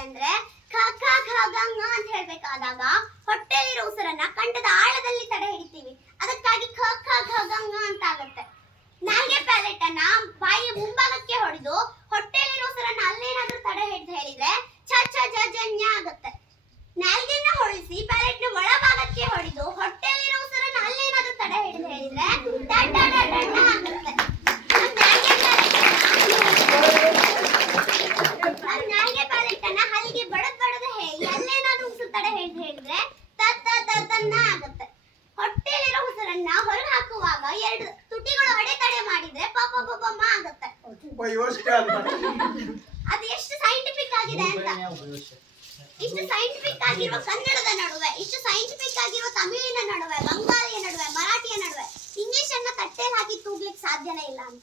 ಅಂದ್ರೆ ಖ ಅಂತ ಹೇಳ್ಬೇಕಾದಾಗ ಹೊಟ್ಟೆಲಿರೋ ಉಸಿರನ್ನ ಕಂಠದ ಆಳದಲ್ಲಿ ತಡೆ ಹಿಡಿತೀವಿ. ಅದಕ್ಕಾಗಿ ಖ ಖ ಖ ಗ ङ ಅಂತ ಆಗುತ್ತೆ. ನಾಲ್ಗೆ ಪ್ಯಾಲೆಟ್ ಅನ್ನ ಮುಂಭಾಗಕ್ಕೆ ಹೊಡೆದು ಹೊಟ್ಟೆಲಿರೋ ಉಸಿರನ್ನ ಅಲ್ಲೇನಾದ್ರೂ ತಡೆ ಹಿಡಿದು ಹೇಳಿದ್ರೆ ಛ ಛ ಜ ಜ ಞ ಆಗುತ್ತೆ ನಾಲ್ಗೆನ ಹೊಳಿಸಿ ಪ್ಯಾಲೆಟ್ನ ಒಳಭಾಗಕ್ಕೆ ಹೊಡೆದು ಹೊಟ್ಟೆಲಿರೋ ಉಸಿರನ್ನ ಅಲ್ಲೇನಾದ್ರೂ ತಡೆ ಹಿಡಿದು ಹೇಳಿದ್ರೆ ಡ ಡ ಡ ಡ ಡ ಆಗುತ್ತೆ ನಮ್ ನಾಲ್ಗೆ ನಮ್ ನಾಲ್ಗೆ ಪ್ಯಾಲೆಟ್ ಅನ್ನ ಹಲ್ಲಿಗೆ ಬಡದ್ ಬಡದ್ ಹೇಳಿ ಅಲ್ಲೇನಾದ್ರೂ ಉಸಿರು ತಡೆ ಹಿಡಿದು ಹೇಳಿದ್ರೆ ತ ತ ತ ತನ್ನ ಆಗುತ್ತೆ ಹೊಟ್ಟೆಲಿರೋ ಉಸಿರನ್ನ ಹೊರಗೆ ಹಾಕುವಾಗ ಎರಡು ತುಟಿಗಳು ಅಡೆತಡೆ ಮಾಡಿದ್ರೆ ಪ ಪ ಪ ಪ ಮ ಯೋಚನೆ ಅಂತ. ಅದು ಎಷ್ಟು ಸೈಂಟಿಫಿಕ್ ಆಗಿದೆ ಅಂತ. ಇಷ್ಟು ಸೈಂಟಿಫಿಕ್ ಆಗಿರುವ ಕನ್ನಡದ ನಡುವೆ ಇಷ್ಟು ಸೈಂಟಿಫಿಕ್ ಆಗಿರುವ ತಮಿಳಿನ ನಡುವೆ ಬಂಗಾಳಿಯ ನಡುವೆ ಮರಾಠಿಯ ನಡುವೆ ಇಂಗ್ಲಿಷ್ ಅನ್ನ ತಟ್ಟೆಲ್ ಹಾಕಿ ತೂಗ್ಲಿಕ್ಕೆ ಸಾಧ್ಯನೇ ಇಲ್ಲ ಅಂತ.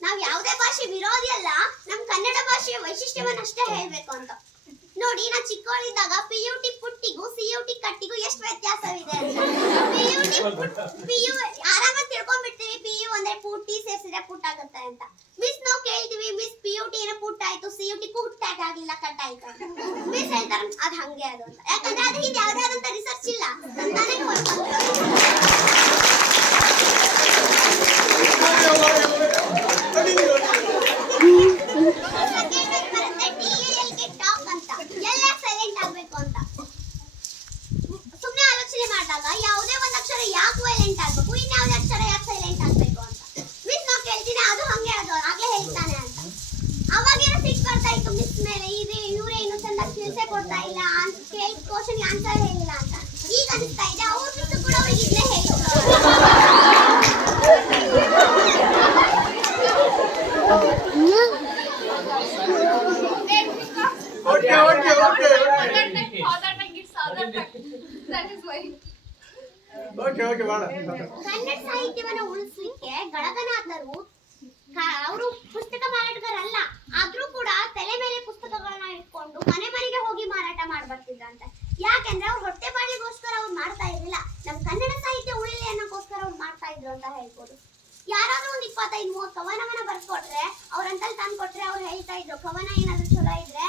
ನಾವು ಯಾವುದೇ ಭಾಷೆ ವಿರೋಧಿ ಅಲ್ಲ ನಮ್ ಕನ್ನಡ ಭಾಷೆಯ ವೈಶಿಷ್ಟ್ಯವನ್ನಷ್ಟೇ ಹೇಳ್ಬೇಕು ಅಂತ. ನೋಡಿ ನಾ ಚಿಕ್ಕವಳಿದ್ದಾಗ ಪಿ ಯು ಟಿ ಪುಟ್ಟಿಗೂ ಸಿ ಯು ಟಿ ಕಟ್ಟಿಗೂ ಎಷ್ಟು ವ್ಯತ್ಯಾಸವಿದೆ P U T P U ಆರಾಮಾಗಿ ತಿಳ್ಕೊಂಡ್ಬಿಡ್ತೀವಿ ಪಿ ಯು ಅಂದ್ರೆ ಪುಟ್ಟಿ ಸೇರಿಸಿದ್ರೆ ಪುಟ್ ಆಗುತ್ತೆ ಅಂತ ಮಿಸ್ ನಾವು ಕೇಳ್ತೀವಿ ಮಿಸ್ ಪಿ ಯು ಟಿ ಆಯ್ತು ಸಿ ಯು ಟಿ ಪುಟ್ಟ ಆಗಿಲ್ಲ ಕಟ್ ಆಯ್ತು? ಮಿಸ್ ಹೇಳ್ತಾರೆ ಅದ್ ಹಂಗೆ ಅದು ಅಂತ. ಯಾಕಂದ್ರೆ ಅದು ಹಿಂದೆ ಯಾವ್ದೇ ಆದಂತ ರಿಸರ್ಚ್ ಇಲ್ಲ. ಕೊಡ್ತಾ ಇಲ್ಲ ಅಂತ ಕೇಳಿ ಕ್ವಶನ್ ಆನ್ಸರ್ ಹೇಳಿಲ್ಲ ಅಂತ. ಈಗ ಅನಿಸ್ತಾ ಇದೆ ಅವ್ರ ಕೂಡ ಅವ್ರಿಗೆ ಓಕೆ ಮಾಡ ಕನ್ನಡ ಸಾಹಿತ್ಯವನ್ನು ಉಳಿಸ್ಲಿಕ್ಕೆ ಯಾರಾದ್ರೂ ಒಂದ್ ಇಪ್ಪತ್ತೈದು ಮೂವತ್ತು ಕವನವನ್ನ ಬರ್ಕೊಟ್ರೆ ಅವ್ರಂತಲ್ಲಿ ತಂದು ಕೊಟ್ರೆ ಅವ್ರು ಹೇಳ್ತಾ ಇದ್ರು, ಕವನ ಏನಾದ್ರು ಚಲೋ ಇದ್ರೆ